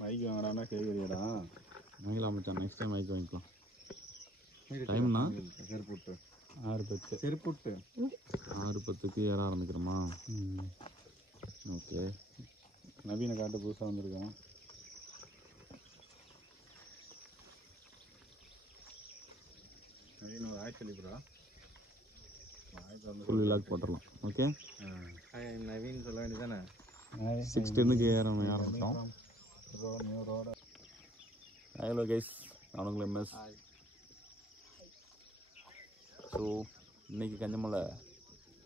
Mic வாங்குறான்னா கேட்குறியடா வாங்கலாம் மச்சான். Next time mic வாங்கிக்கலாம். டைம்னா செருப்புட்டு 6:10 செருப்புட்டு 6:10க்கு ஏற ஆரம்பிக்கிறோமா? ஓகே. நவீன காட்டு புதுசாக வந்திருக்கேன். நவீன ஒரு ஆய் சொல்லிப்புறா. ஃபுல் விலாக் போட்டுடலாம். ஓகே. நவீன் சொல்ல வேண்டியதானே. 6:10க்கு ஏற ஆரம்பித்தோம். ஹலோ கைஸ், நான் உங்களை எம்எஸ். ஸோ இன்றைக்கி கஞ்சமலை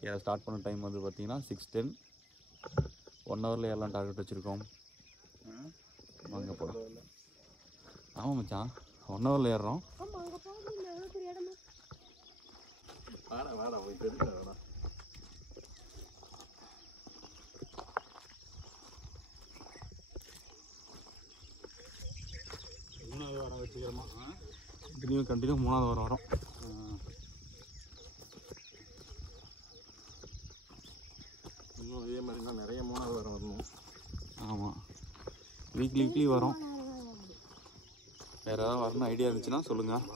ஏற ஸ்டார்ட் பண்ண டைம் வந்து பார்த்திங்கன்னா 6:10. 1 ஹவரில் ஏறலாம் டார்கெட் வச்சுருக்கோம். வாங்க போகலாம். ஆமாம் மச்சான், 1 ஹவரில் ஏறுறோம். வாடா வாடா போய் தெரிஞ்ச வேணா. மூணாவது வாரம் வச்சுக்கிறோமா? கண்டினியூ 3வது வாரம் வரும். இன்னும் இதே மாதிரி தான் நிறைய 3வது வாரம் வரணும். ஆமாம், வீக்லி வரும். வேறு ஏதாவது வரணும் ஐடியா இருந்துச்சுன்னா சொல்லுங்கள்,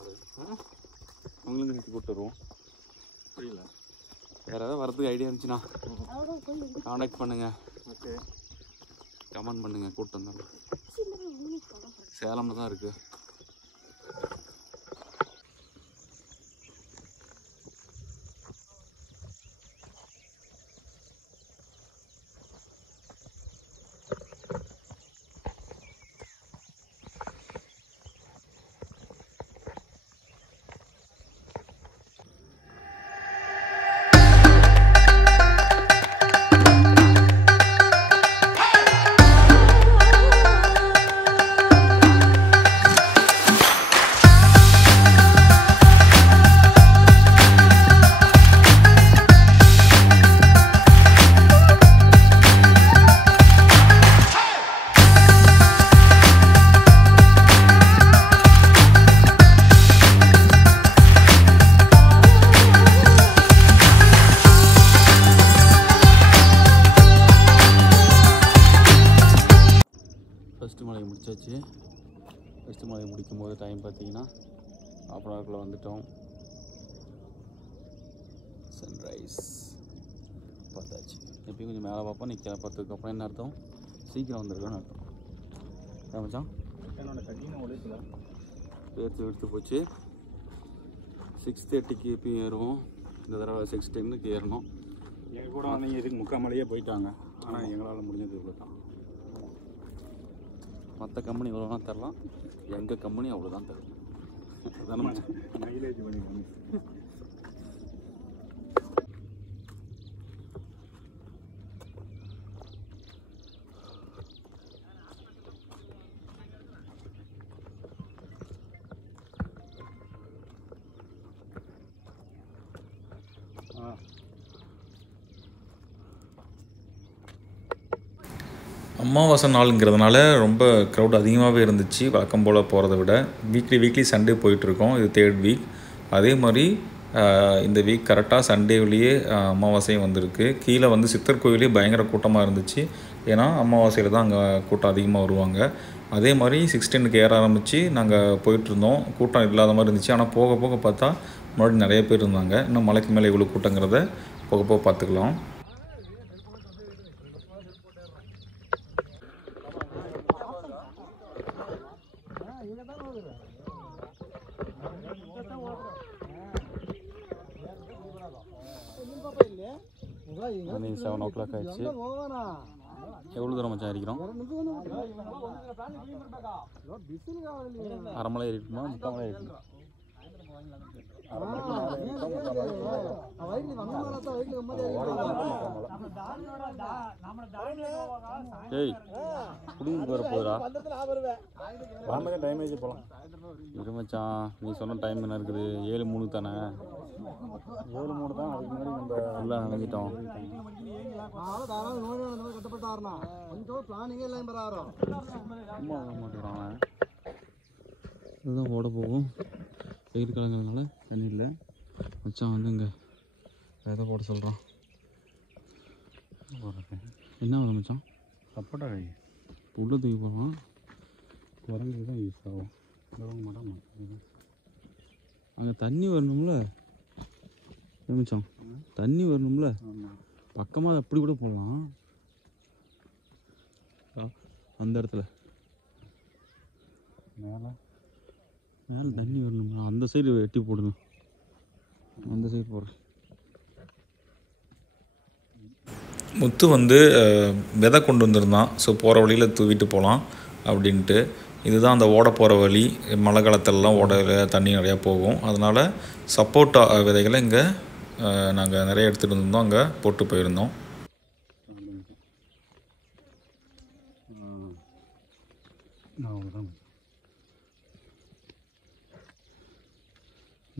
உங்களுக்கு நிறுத்தி கூப்பிட்டு வருவோம். புரியல. வேறு ஏதாவது வரதுக்கு ஐடியா இருந்துச்சுன்னா காண்டாக்ட் பண்ணுங்கள். ஓகே, கமெண்ட் பண்ணுங்கள், கூப்பிட்டு வந்துடலாம். சேலமில் தான் இருக்குது. ஃபஸ்ட்டு மலை முடிக்கும் போது டைம் பார்த்தீங்கன்னா 1/2 ஹவருக்குள்ளே வந்துட்டோம். சன்ரைஸ் பார்த்தாச்சு. எப்பயும் கொஞ்சம் மேலே பார்ப்போம். நிற்கிற 10க்கு அப்புறம் என்ன அர்த்தம்? சீக்கிரம் வந்துருக்கோன்னு அர்த்தம். மச்சான் என்னோட கட்டின உழைப்பில் பேர்த்து எடுத்து போச்சு. 6:30க்கு எப்பயும் ஏறுவோம். இந்த தடவை 6:10க்கு ஏறணும். எங்கள் கூட வந்து இதுக்கு 3/4 மலையே போயிட்டாங்க. ஆனால் எங்களால் முடிஞ்சது இவ்வளோ தான். மற்ற கம்பெனி இவ்வளோதான் தரலாம், எங்கள் கம்பெனி அவ்வளோதான் தரும். அதான மைலேஜ் பண்ணிக்கோங்க. அமாவாசை நாளுங்கிறதுனால ரொம்ப க்ரௌட் அதிகமாகவே இருந்துச்சு. வழக்கம் போல் போகிறத விட வீக்லி சண்டே போயிட்டுருக்கோம். இது 3rd வீக். அதே மாதிரி இந்த வீக் கரெக்டாக சண்டேவிலேயே அமாவாசையும் வந்திருக்கு. கீழே வந்து சித்தர் கோயிலே பயங்கர கூட்டமாக இருந்துச்சு. ஏன்னா அமாவாசையில் தான் அங்கே கூட்டம் அதிகமாக வருவாங்க. அதே மாதிரி 6:10க்கு ஏற ஆரம்பித்து நாங்கள் போயிட்டுருந்தோம். கூட்டம் இல்லாத மாதிரி இருந்துச்சு. ஆனால் போக போக பார்த்தா முன்னாடி நிறைய பேர் இருந்தாங்க. இன்னும் மலைக்கு மேலே இவ்வளோ கூட்டங்கிறத போக போக பார்த்துக்கலாம். மணி 7 o'clock ஆயிடுச்சு. எவ்வளோ தூரம் மச்சான் இருக்கிறோம்? 1/2 மலை ஏறிட்டுமா? 3/4 மலை ஏறிட்டுமா? ஏய் குடிக்கு வர போகுதா? வாங்க டைம் ஆயிடுச்சு போகலாம். இரு மச்சான், நீ சொன்ன டைம் என்ன இருக்குது? 7:03 தானே? 7:03 தான். அதுக்கு முன்னாடி நம்ம ஃபுல்லாக நினைஞ்சிட்டோம். மாட்டேங்கிறான். இதுதான் ஓட போகும். வெயில் காலங்கிறதுனால தண்ணி இல்லை. மச்சான் வந்து இங்கே விதை போட சொல்கிறான். என்ன வரும் மச்சான்? சப்போட்டா காய் உள்ள தூக்கி போடுவான். குரங்கு தான் யூஸ் ஆகும். குரங்கு மாட்டான். அங்கே தண்ணி வரணும்ல மச்சான், தண்ணி வரணும்ல. பக்கமாக அதை அப்படி கூட போடலாம். அந்த இடத்துல மேலே மேலே தண்ணி வரணும்ல, அந்த சைடு வெட்டி போடுங்க. அந்த சைடு போடுறேன். முத்து வந்து விதை கொண்டு வந்திருந்தான். ஸோ போகிற வழியில் தூவிட்டு போகலாம் அப்படின்ட்டு. இதுதான் அந்த ஓட போகிற வழி. மழை காலத்திலலாம் ஓடையில் தண்ணி நிறையா போகும். அதனால் சப்போட்டா விதைகளை இங்கே நாங்கள் நிறைய எடுத்துகிட்டு இருந்தோம், அங்கே போட்டு போயிருந்தோம்.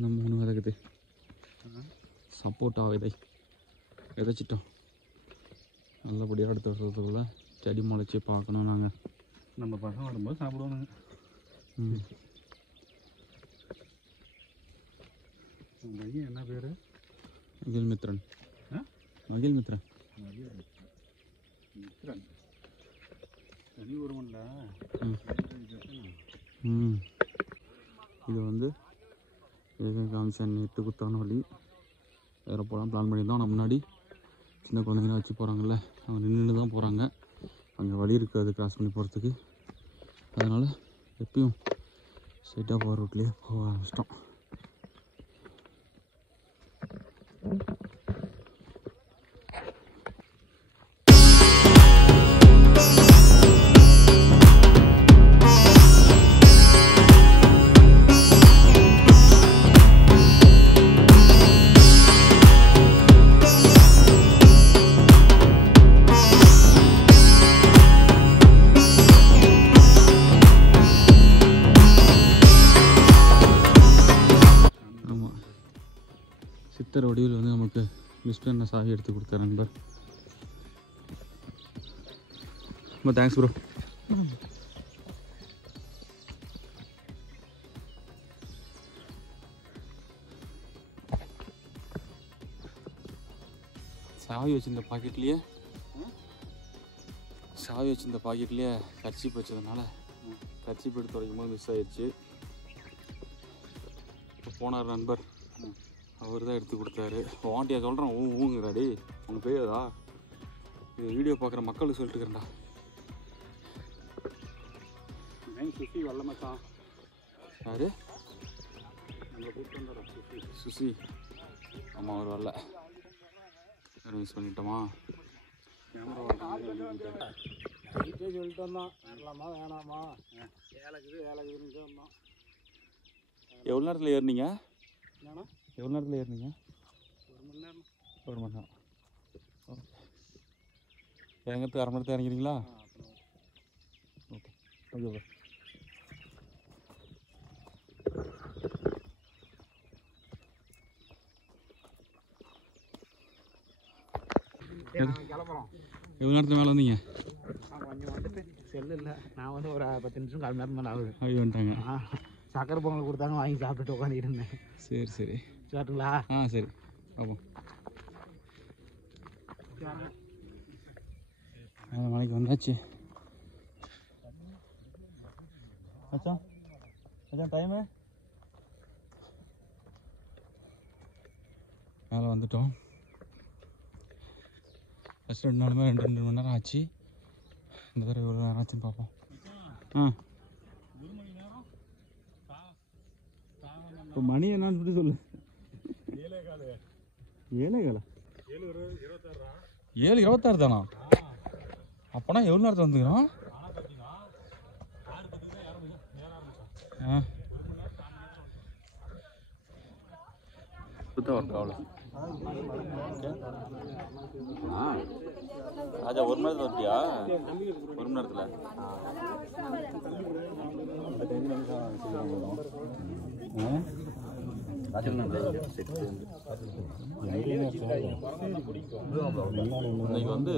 நம்ம ஒன்று விதைக்குது. சப்போட்டா விதை விதைச்சிட்டோம். நல்லபடியாக எடுத்து வர்றதுக்குள்ளே செடி முளைச்சி பார்க்கணும். நாங்கள் நம்ம பசங்க வரும்போது சாப்பிடுவானுங்க. பையன் என்ன பேர்? மகிழ் மித்ரன். மகிழ் மித்ரன். மித்ரன் தனி வருமல்ல. இது வந்து காமிச்சன் எட்டு குத்தான வழி. வேறு போகலாம் பிளான் பண்ணியிருந்தோம். ஆனால் முன்னாடி சின்ன குழந்தைங்களாம் வச்சு போகிறாங்கல்ல, அவங்க நின்று தான் போகிறாங்க. அங்கே வழி இருக்குது அது கிராஸ் பண்ணி போகிறதுக்கு. அதனால் எப்பயும் ஸ்ட்ரைட்டாக போகிற ரூட்லேயே போக ஆரம்பிச்சிட்டோம். சித்தர் வடிவில் வந்து நமக்கு மிஸ்டர் என்ன சாவி எடுத்து கொடுத்தார் நண்பர். ரொம்ப தேங்க்ஸ் ப்ரோ. சாவி வச்சிருந்த பாக்கெட்லேயே கர்ச்சீப் வச்சதுனால கர்ச்சீப் எடுத்து துடைக்கும் போது மிஸ் ஆயிடுச்சு. இப்போ போனார் நண்பர், அவர் தான் எடுத்து கொடுத்தாரு. இப்போ வாண்டியா சொல்கிறேன் ஊங்குறாடி, உனக்கு தெரியாதா? இது வீடியோ பார்க்குற மக்களுக்கு சொல்லிட்டு இருக்கிறேன்டா. சுசி வல்லமச்சான். யாரு? நம்மளை கூப்பிட்டு வந்தார் சுசி. ஆமாம், அவர் வரல. வேறு மிஸ் பண்ணிட்டோமா? வீட்டே சொல்லிட்டு வந்தான், வரலாமா வேணாமா, வேலைக்குதுன்னு வந்தான். எவ்வளோ நேரத்தில் ஏறினீங்க? என்னண்ணா? எவ்வளோ நேரத்தில் ஏறினீங்க? 1 மணி நேரம். 1 மணி நேரம். இறங்கிறதுக்கு 1/2 மணி நேரத்தில் இறங்கிறீங்களா? Okay okay bro. கிளம்புறோம். எவ்வளோ நேரத்தில் மேலே வந்தீங்க? கொஞ்சம் வந்துட்டு செல்லு இல்லை. நான் வந்து ஒரு 10 நிமிஷம் 1/4 மணி நேரம் ஆகுது. ஆகி வந்துட்டாங்க. சக்கரை பொங்கல் கொடுத்தாங்க, வாங்கி சாப்பிட்டுட்டு உட்காந்துட்டு இருந்தேன். சரி சரி சாப்பிட்டுங்களா? சரி பார்ப்போம். மலைக்கு வந்தாச்சு. மச்சான் டைமு மேலே வந்துட்டோம். ஃபஸ்ட் 2 நாளுமே 2 மணி நேரம் ஆச்சு. இந்த தடவை எவ்வளோ நேரம் ஆச்சுன்னு பார்ப்போம். இப்போ மணி என்னன்னு சொல்லி சொல்லு. 7:26 தானா? அப்போனா எவ்வளோ நேரத்தில் வந்துக்கிறோம்? ராஜா 1 மணி நேரத்தில் வந்துட்டியா? 1 மணி நேரத்தில் இன்னைக்கு வந்து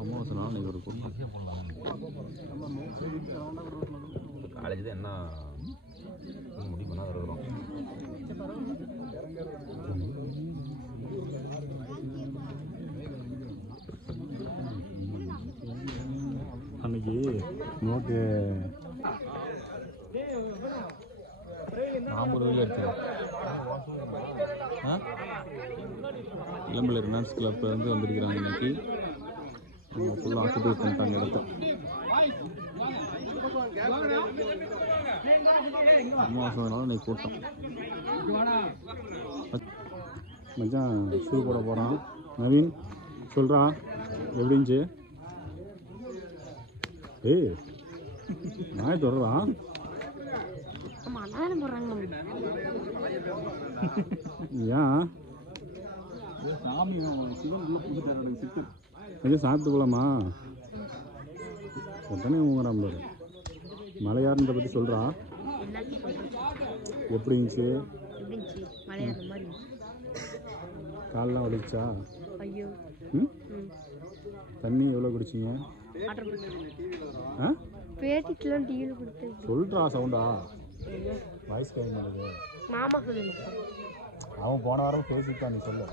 அமாவாசை காலேஜ் தான் என்ன முடிவு பண்ணால் இருக்கிறோம். அன்னைக்கு நோட்டு நாம வெளியில் எடுத்துக்கலாம். இளம்பிள்ளை ரொமான்ஸ் கிளப் வந்து வந்திருக்கிறாங்க இன்னைக்கு. அவங்க ஃபுல்லாக ஆக்குபை பண்ணிட்டாங்க இடத்த. அமாவாசைனால இன்னைக்கு கூட்டம். மச்சான் ஷூ போட போகிறான். நவீன் சொல்கிறா எப்படின்ச்சு? ஏய் நாய் தொடரா ஏன் கொஞ்சம் சாப்பிட்டு போகலாமா? உடனே ஊங்குறான் பாரு. மலையாறுன்றதை பற்றி சொல்கிறா எப்படி இருந்துச்சு? காலெலாம் வலிச்சா? ம் தண்ணி எவ்வளோ குடிச்சிங்க? சொல்றா சவுண்டா வாய்ஸ் கேட்க மாட்டேங்குது. அவன் போன வாரம் பேசிட்டான். நீ சொல்லு.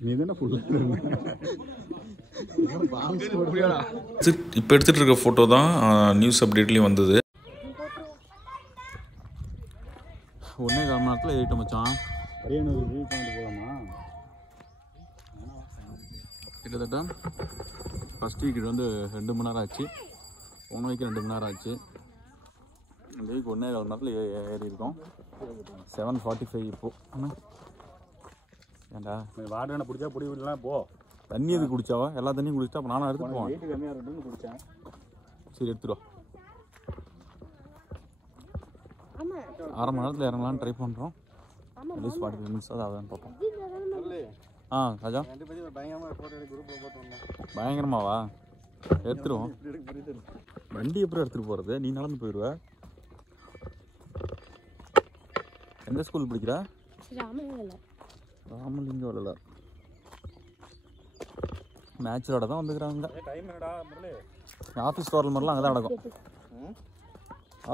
நீ தானே இப்போ எடுத்துகிட்டு இருக்க ஃபோட்டோ தான் நியூஸ் அப்டேட்லேயும் வந்தது. 1.25 மணி நேரத்தில் ஏறிட்டோம் மச்சான். அரியனூர் வியூ பாயிண்ட் போகலாமா? கிட்டத்தட்ட ஃபஸ்ட் வீக் வந்து 2 மணி நேரம் ஆச்சு. போன வீக் 2 மணி நேரம் ஆச்சு. இந்த வீக் 1.25 மணி நேரத்தில் ஏறி இருக்கோம். 7:45 இப்போ. ஏன்டா வாடகை பிடிச்சா பிடி விடலாம். போ தண்ணி எது குடிச்சாவா? எல்லா தண்ணியும் குடிச்சிட்டா அப்போ நானும் எடுத்துட்டு போவேன். வெயிட் கம்மியாக இருக்குன்னு குடித்தேன். சரி எடுத்துருவா. 1/2 மணி நேரத்தில் இறங்கலான்னு ட்ரை பண்ணுறோம். அட்லீஸ்ட் 45 மினிட்ஸ் தான் ஆகுதுன்னு பார்ப்போம். ராஜா பயங்கரமாவா? எடுத்துருவோம். வண்டி எப்படி எடுத்துகிட்டு போகிறது? நீ நடந்து போயிடுவ. எந்த ஸ்கூல் படிக்கிற? ராமலிங்க வரல. மேட்ச் விளாட தான் வந்துக்கிறாங்க. ஆஃபீஸ் டோர்னமெண்ட்லாம் அங்கே தான் நடக்கும்.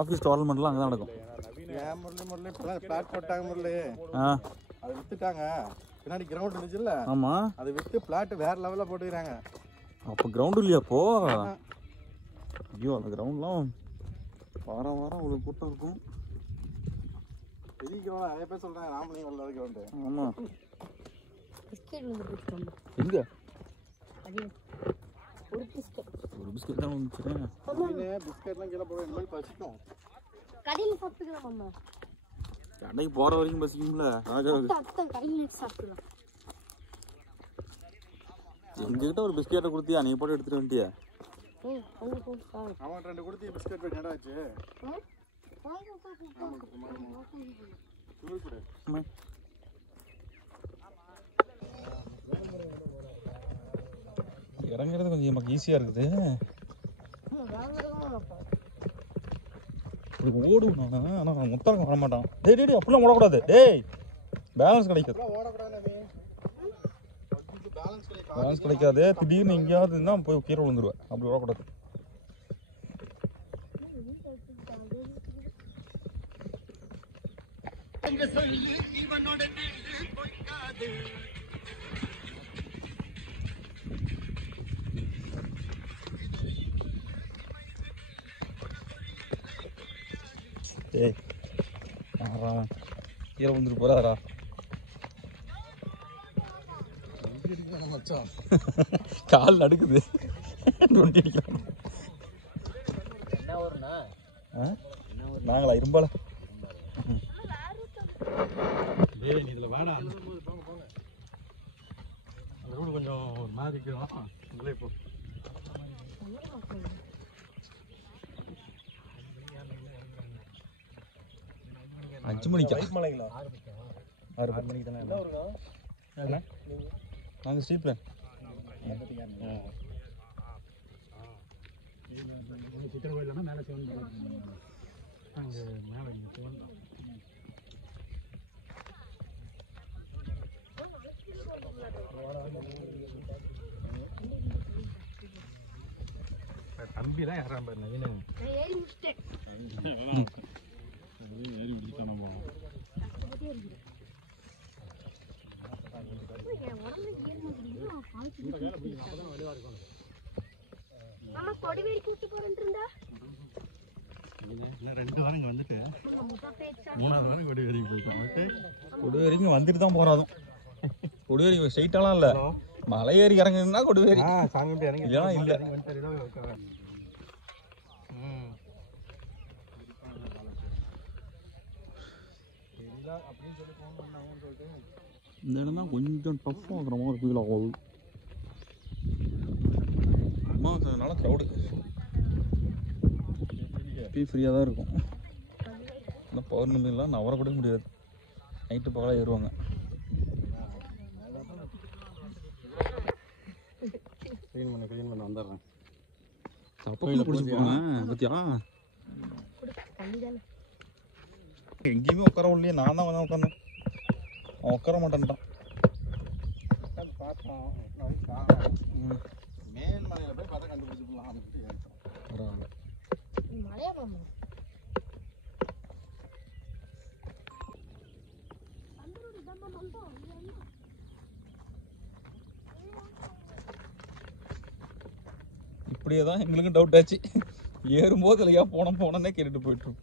ஆஃபீஸ் டோர்னமெண்ட்லாம் அங்கே தான் நடக்கும். அதை வித்துட்டாங்க. பின்னாடி கிரவுண்ட் இருந்துச்சுல்ல? ஆமாம், அதை வித்து பிளாட் வேற லெவலில் போட்டுக்கிறாங்க. அப்போ கிரவுண்டு இல்லையா? அப்போ ஐயோ அந்த கிரவுண்ட்லாம் வாரம் வாரம் அவ்வளோ கூட்டம் இருக்கும். பெரிய கிரவுண்ட் நிறைய பேர் சொல்கிறாங்க. ராமலிங்கம் வரல கிரவுண்டு. ஆமாம். எங்கே ஒரு பிஸ்கெட் தான் வந்துச்சு. பிஸ்கெட்லாம் கீழே போட இந்த மாதிரி பசிக்கும். கடையில் சாப்பிட்டுக்கலாம். கடைக்கு போகிற வரைக்கும் பசிக்கும்ல ராஜாவுக்கு. எங்ககிட்ட ஒரு பிஸ்கெட்டை கொடுத்தியா? நீ போட்டு எடுத்துட்டு வந்துட்டியா? அவன் 2 கொடுத்து பிஸ்கெட் போய் நடாச்சு. இறங்குறது கொஞ்சம் நமக்கு ஈஸியாக இருக்குது. இப்படி ஓடுவோம் நான். ஆனால் நான் முத்தரங்க வர மாட்டான். டேய் டேய் அப்படிலாம் ஓடக்கூடாது. டேய் பேலன்ஸ் கிடைக்காது. பேலன்ஸ் கிடைக்காது. திடீர்னு எங்கேயாவது இருந்தால் போய் கீழே விழுந்துருவேன். அப்படி ஓடக்கூடாது. ஏய் கீழே வந்துட்டு போறாரா? கால் நடுக்குது. 20 அடிக்கிறாங்க. நாங்களா இரும்பால? நீ இதில் வாடா. அந்த ரோடு கொஞ்சம் ஒரு மாதிரி இருக்கும். இப்போ பச்சை மணிக்கா 6 மணிக்கு தானே என்ன வருங்க நாங்கள் ஸ்டீப்ல சித்திரை கோயில்னா மேலே சிவன் அங்கே மேலே சிவன் தம்பிலாம் யாராம் பாரு நவீன ஏறி முடிச்சிட்டேன். ஏறி முடிச்சுட்டான போவோம் என் உடம்புல ஏறி முடிச்சிட்டா மாமா கொடி வேடி கூட்டி போறேன்னு இருந்தா இன்னும் 2 வாரம் இங்கே வந்துட்டு 3வது வாரம் கொடி வரைக்கும் போயிட்டோம். கொடிவேரி இங்கே வந்துட்டு தான் போகிறாதும் கொடிவேரி ஸ்ட்ரைட்டாலாம் இல்லை மலை ஏறி இறங்குதுன்னா கொடிவேரி சாமி இறங்கி இதெல்லாம் இல்லை இந்த இடம் தான் கொஞ்சம் டஃப்பாக இருக்கிற மாதிரி ஃபீல் ஆகுது அதனால க்ரௌடு இப்பயும் ஃப்ரீயாக தான் இருக்கும் ஆனால் பௌர்ணமிலாம் நவர கூட முடியாது நைட்டு பகலாக ஏறுவாங்க க்ளீன் பண்ண வந்துடுறேன் தப்பையில் பிடிச்சிப்பாங்க பத்தியா தண்ணி தானே எங்கேயுமே உட்கார இல்லையே நான் தான் வந்து உட்காந்தேன் அவன் உட்கார மாட்டேன்ட்டான் பார்த்தோம் மேல் மலையில் போய் பார்த்தா கண்டுபிடிச்சிக்கலாம் அப்படின்ட்டு ஏறிட்டோம். பரவாயில்ல மழையா மாமா இப்படியே தான் எங்களுக்கும் டவுட் ஆச்சு ஏறும்போது இல்லையா போனோன்னே கேட்டுட்டு போயிட்டுருக்கோம்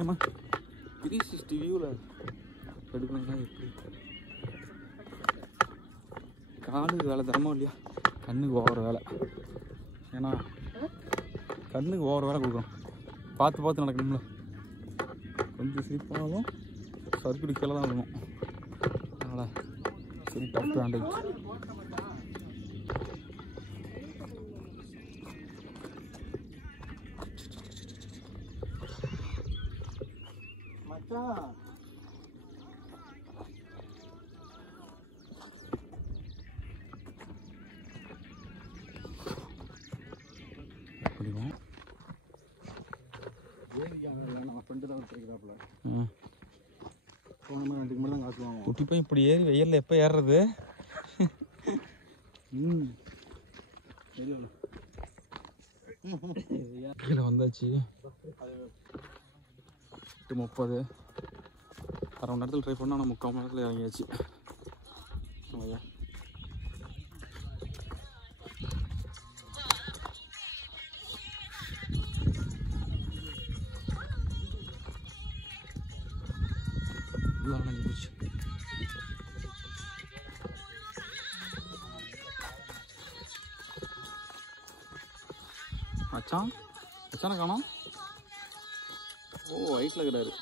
ஏமா 360 வியூவில் எடுக்கணும்னா எப்படி காலுக்கு வேலை தரமோ இல்லையா கண்ணுக்கு ஓவர வேலை ஏன்னா கண்ணுக்கு ஓவர வேலை கொடுக்குறோம் பார்த்து பார்த்து நடக்கணும்ல கொஞ்சம் சிரிப்பாலும் சர்க்குடி கீழே தான் இருக்கணும் அதனால் சரி டஃப் ஹேண்டில் குட்டி போய் இப்படி ஏறி வெயில்ல எப்போ ஏறுறது கீழே வந்தாச்சு 8:30 அரை மணி நேரத்தில் ட்ரை பண்ணால் நான் 3/4 மணி நேரத்தில் இறங்கியாச்சு ஐயா மச்சான் மச்சானை காணோம் ஓ ஹைட்டில் இருக்கிறாரு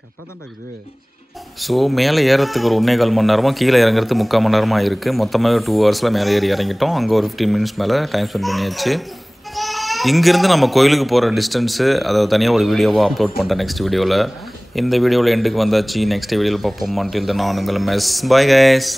கரெக்டாக தான்டா இருக்குது. ஸோ மேலே ஏறத்துக்கு ஒரு 1.25 மணி நேரமாக, கீழே இறங்குறதுக்கு 3/4 மணி நேரமாக இருக்குது. மொத்தமாக 2 ஹவர்ஸில் மேலே ஏறி இறங்கிட்டோம். அங்கே ஒரு 15 மினிட்ஸ் மேலே டைம் ஸ்பெண்ட் பண்ணியாச்சு. இங்கேருந்து நம்ம கோயிலுக்கு போகிற டிஸ்டன்ஸு அதை தனியாக ஒரு வீடியோவாக அப்லோட் பண்ணுறேன் நெக்ஸ்ட் வீடியோவில். இந்த வீடியோவில் எண்டுக்கு வந்தாச்சு. நெக்ஸ்ட் வீடியோவில் பார்ப்போம். until then நான் உங்கள் மெஸ். Bye guys.